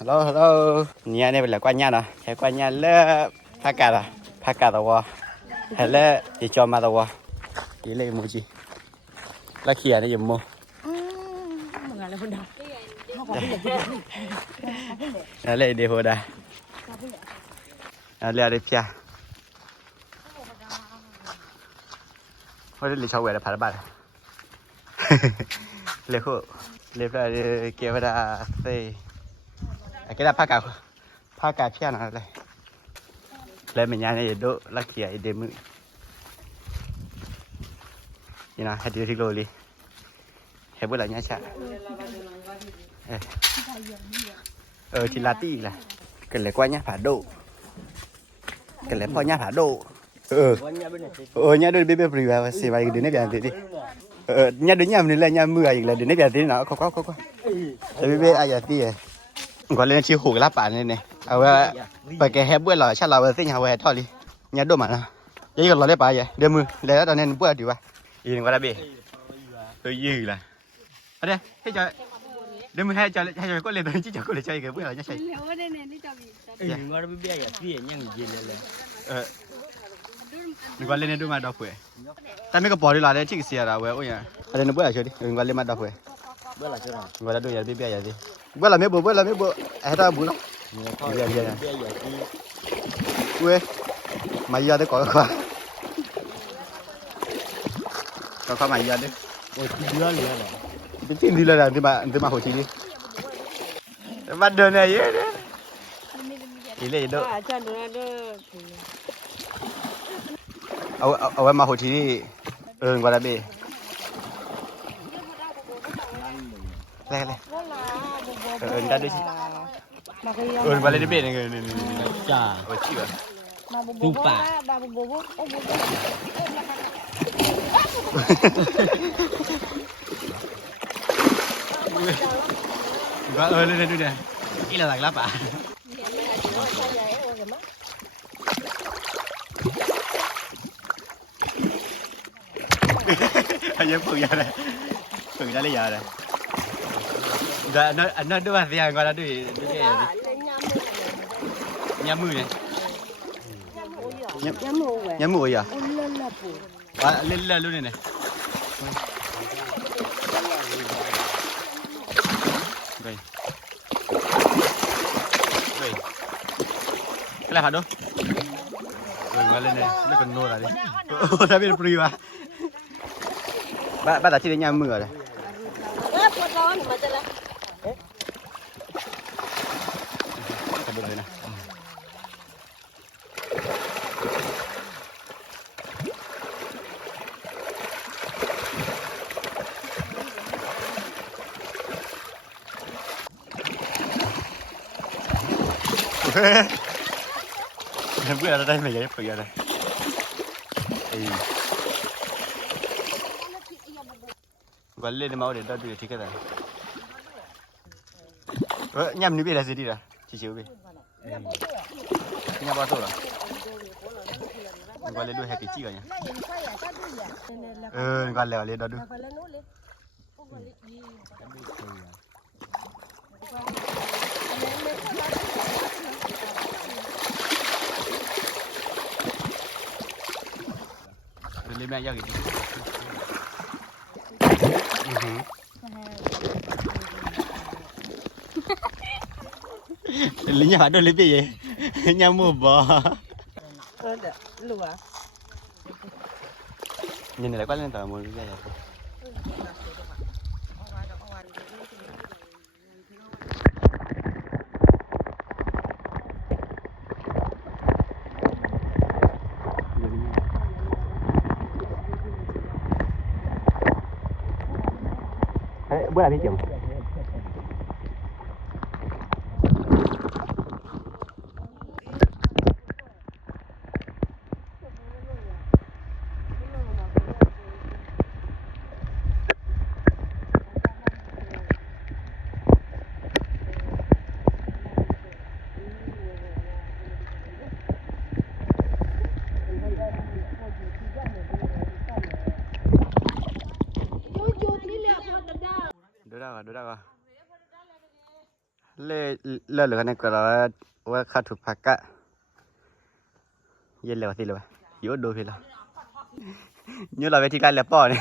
hello nhà này là qua nhà nè hay qua nhà là phát cả rồi hay là để cho mà rồi chỉ lấy mua gì là kia này dùng mua lấy để hồ đà lấy để pia hồi đấy cháu về là phải bắt lấy khô lấy ra kia vào đã xây cái đó phát cả pia nào đây lấy mình nhà này đỗ là kia để mượnนี่นะให้ดูที่โลลีให้เบื่ออะไรเงี้ยชะชิลาตี้แหละกันเลยกว่าเนี้ยผาโดกันเลยพอเนี้ยผาโดเนี้ยดูเบ๊ะปรีว่าเสียไปเดี๋ยวนี้เปลี่ยนทีดิเนี้ยดูเนี้ยมันเลยเนี้ยมืออีกเลยเดี๋ยวนี้เปลี่ยนทีนะเขาเบ๊ะอะไรที่ก่อนเล่นชิวหูกระป่านเนี่ยเอาไว้ไปแกให้เบื่อหล่อชาเราเส้นยาวไว้ทอดดิเนี้ยดูมันนะยังก็รอเล่นไปยังเดี๋ยวมือแล้วตอนนี้เบื่อดีวะอีนึงก็ได้เบ้ตัวยืดละเอาเดี๋ยวให้จอยเดี๋ยวมึงให้จอยก็เลยตัวนี้จอยก็เลยจอยกับเพื่อนเราจะใช่แล้วว่าเนี่ยนี่จะมีนึงก็ได้เบ้อย่าเสียยังยืนเลยนึงก็เล่นเนี่ยดูมาดอกเฟื่อยแต่ไม่ก็ปล่อยดีละเลยที่เสียละเว้ยโอ้ยอะไรนึงเบื่อช่วยดินึงก็เล่นมาดอกเฟื่อยเบื่อละช่วยนึงก็ได้ดูอย่าเบ้อย่าดิเบื่อละไม่เบื่อไอ้ท่าบุญละเบี้ยเว้ยมาเยอะได้ก่อนก็เข้ามาเยอะดิโอ้ยเยอะเลยเหรอเป็นที่ดีเลยนะที่มาหัวชีดิมาเดินอะไรเยอะเนี่ยอีเล่ด้วยเอาไว้มาหัวชีดิกว่าละเบ้แรกเลยได้ด้วยสิกว่าละเบ้เนี่ยจ้าหัวชีวะดูป่าก็เลยดูเนี่ยอีหลักลับอ่ะยังฝึกยาเลยฝึกได้เลยยาเลยแต่อันนั้นด้วยเสียงก็ได้ด้วยยามือเนี่ยยามืออ่ะว่าเล่นรู้เนี่ยđây cái này hả đâu mà lên này nó còn nô lại đi đã biết free mà bạn đã chỉ đến nhà mưa rồi bữa ra đây mày vậy bây giờ đây và lên máu để đo được thì cái này nhầm như bây là gì đi rồi chị chịu đi nhầm bao tuổi rồi và lên đuôi hai cái chi rồi nhá và lèo lên đó đuôi lên mẹ ra cái lính nhà đâu lấy gì nhà mua bò nhìn này lại quá lên tờ mua cái gì bữa nào đi chịu le le kan ko wa khatu phaka ye le wa ti le wa yo do phi la nhớ là về thì lại là bỏ này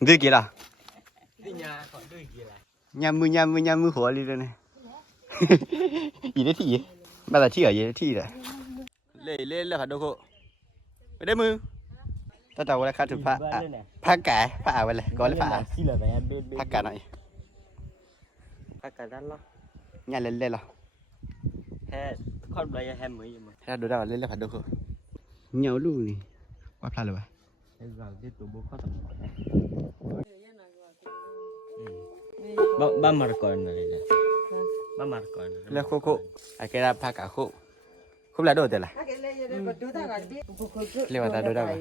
đưa kia là nhà mưa火里的呢gì đấy thì bao giờ thi ở gì thi đấy lên là phải đâu côไปได้มือถ้าเราได้ค่าถึงพระแก่พระเอาไปเลยก่อนเลยพระพระแก่หน่อยพระแก่ด้านล่างnhà lên lên là con bây giờ em mới màถ้าดูได้ว่าเล่นแล้วผัดดูคือเหนียวลูกนี่ว่าพลาดเลยวะ vào cái tủ bố khó tầm ba mặt còn này nè ba mặt còn แล้วโคไอ้แกรับพากาโคคุบแล้วโดดแต่ละเรียกว่าตาโดดได้ไหม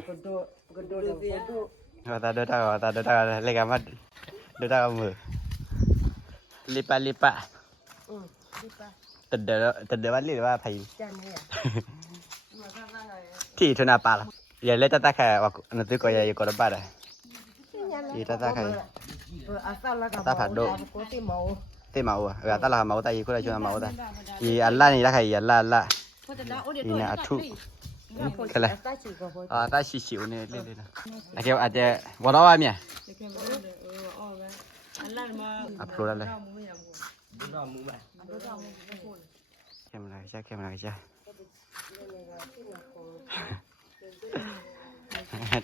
ว่าตาโดดได้ว่าตาโดดได้เรียกว่าโดดได้กับมือลิปะแต่เดี๋ยวว่าเรียกว่าไผ่ที่ทุนาปาละอย่าเล่นตาแค่ว่านั่นตัวก็อย่าก็ระบาดเลยอีตาแค่ตาผัดโดเตมาอ่ะตาละมาตาอีคนละชวนมาตาอีอัลลานี่ละใครอัลลาอีน่ะอัทุกันเลยตาชิวๆนี่เล่นๆนะโอเคอาจจะวันละวันเนี่ยอัพโหลดเลยเข้มอะไรจ้ะ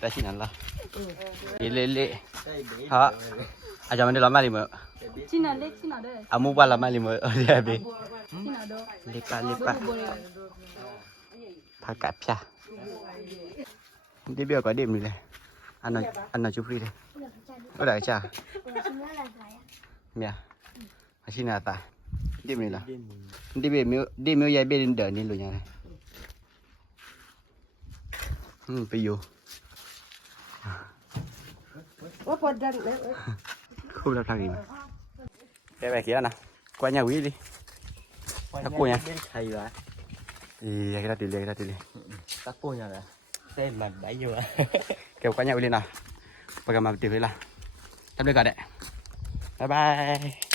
ta chỉ nắn lo, lê, hả, à giờ mình đi làm gì mà, chi nào đây, à mua qua làm gì mà, ở đây bị, chi nào đó, lipa, thà cạp cha, đi bây có điểm gì đây, anh nào chụp đi đây, ở đây cha, mẹ, à chi nào ta, điểm gì là, đi miêu dây bên đợi đi luôn nha này, bây giờ không làm sao gì mà cái bài kia nè qua nhà quý đi các cô nha hay quá thì cái đó tỷ lệ các cô nhà này xem mà đẩy vô kêu qua nhà quý đi nào và cảm ơn tiểu là tạm biệt cả đấy bye bye